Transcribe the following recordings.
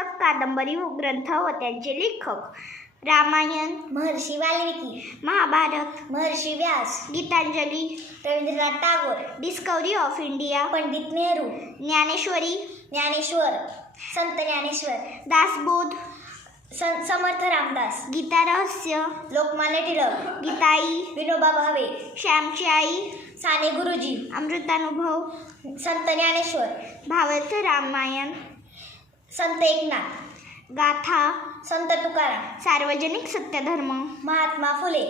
पुस्तक, कादंबरी व ग्रंथ व त्यांचे लेखक. Ramayana Maharshi Valmiki, Mahabharata Maharshi Vyas, Gitanjali Rabindranath Tagore, discovery of India, Pandit Nehru, Dnyaneshwari, Dnyaneshwar, Sant Dnyaneshwar, Dasbodh, Samarth Ramdas, Gita रहस्य, लोकमान्य टिळक, गीताई, विनोबा भावे, श्यामची आई, साने गुरुजी, अमृतानुभव, संत ज्ञानेश्वर, भावार्थ रामायण, संत एकनाथ, गाथा, संत तुकाराम, सार्वजनिक सत्यधर्म, महात्मा फुले,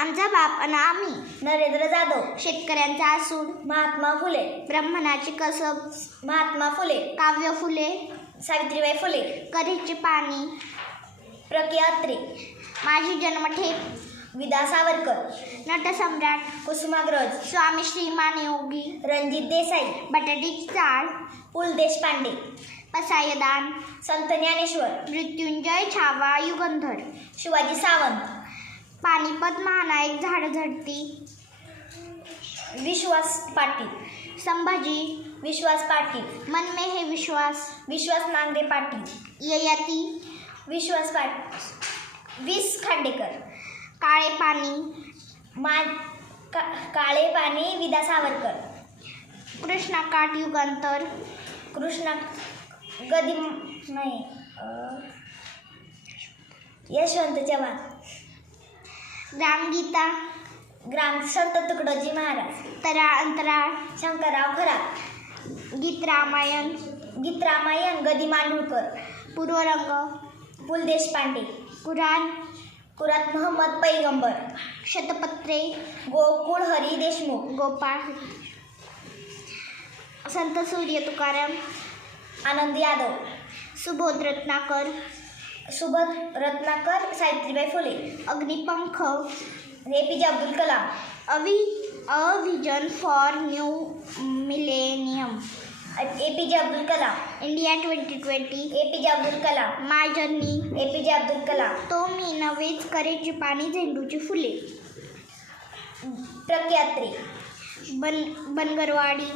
आमचा बाप अन आम्ही, नरेंद्र जाधव, शेतकऱ्यांचा आसूड, महात्मा फुले, ब्राह्मणाची कसब, महात्मा फुले, काव्य फुले, सावित्रीबाई फुले, कधीचे पाणी, प्रके अत्रे, माझी जन्मठेप, विदा सावरकर, नटसम्राट, कुसुमाग्रज, स्वामी श्री मानेयोगी, रणजित देसाई, बटाट्याची चाळ, पु ल देशपांडे, पसायदान, संत ज्ञानेश्वर, मृत्युंजय छावा युगंधर, शिवाजी सावंत, पानिपत महानायक झाडझडती, विश्वास पाटील, संभाजी, विश्वास पाटील, मन में है विश्वास, विश्वास नांगरे पाटील, ययाती, विश्वास पाटील, वीस खांडेकर, काळे पाणी, काळे पाणी, विदा सावरकर, कृष्णाकाठ युगांतर, कृष्णा गदी नाही यशवंत चव्हाण, ग्रामगीता, ग्राम संत तुकडोजी महाराज, तराळ अंतराळ, शंकरराव खरात, गीत रामायण, गीत रामायण, गदी मांडुळकर, पूर्वरंग, पु ल देशपांडे, कुराण, कुरात महम्मद पैगंबर, शतपत्रे, Gokul Hari Deshmukh, Gopal, Sant Surya Tukaram, Anand Yadav, Subodh Ratnakar, Subodh Ratnakar, Savitribai Phule, Agnipankh, APJ Abdul Kalam, a vision for new millennium, APJ Abdul Kalam, India 2020, APJ Abdul Kalam, my journey, APJ Abdul Kalam, तो मी नव्हेच करेची पाणी, झेंडूची फुले, प्रके अत्रे, बनगरवाडी,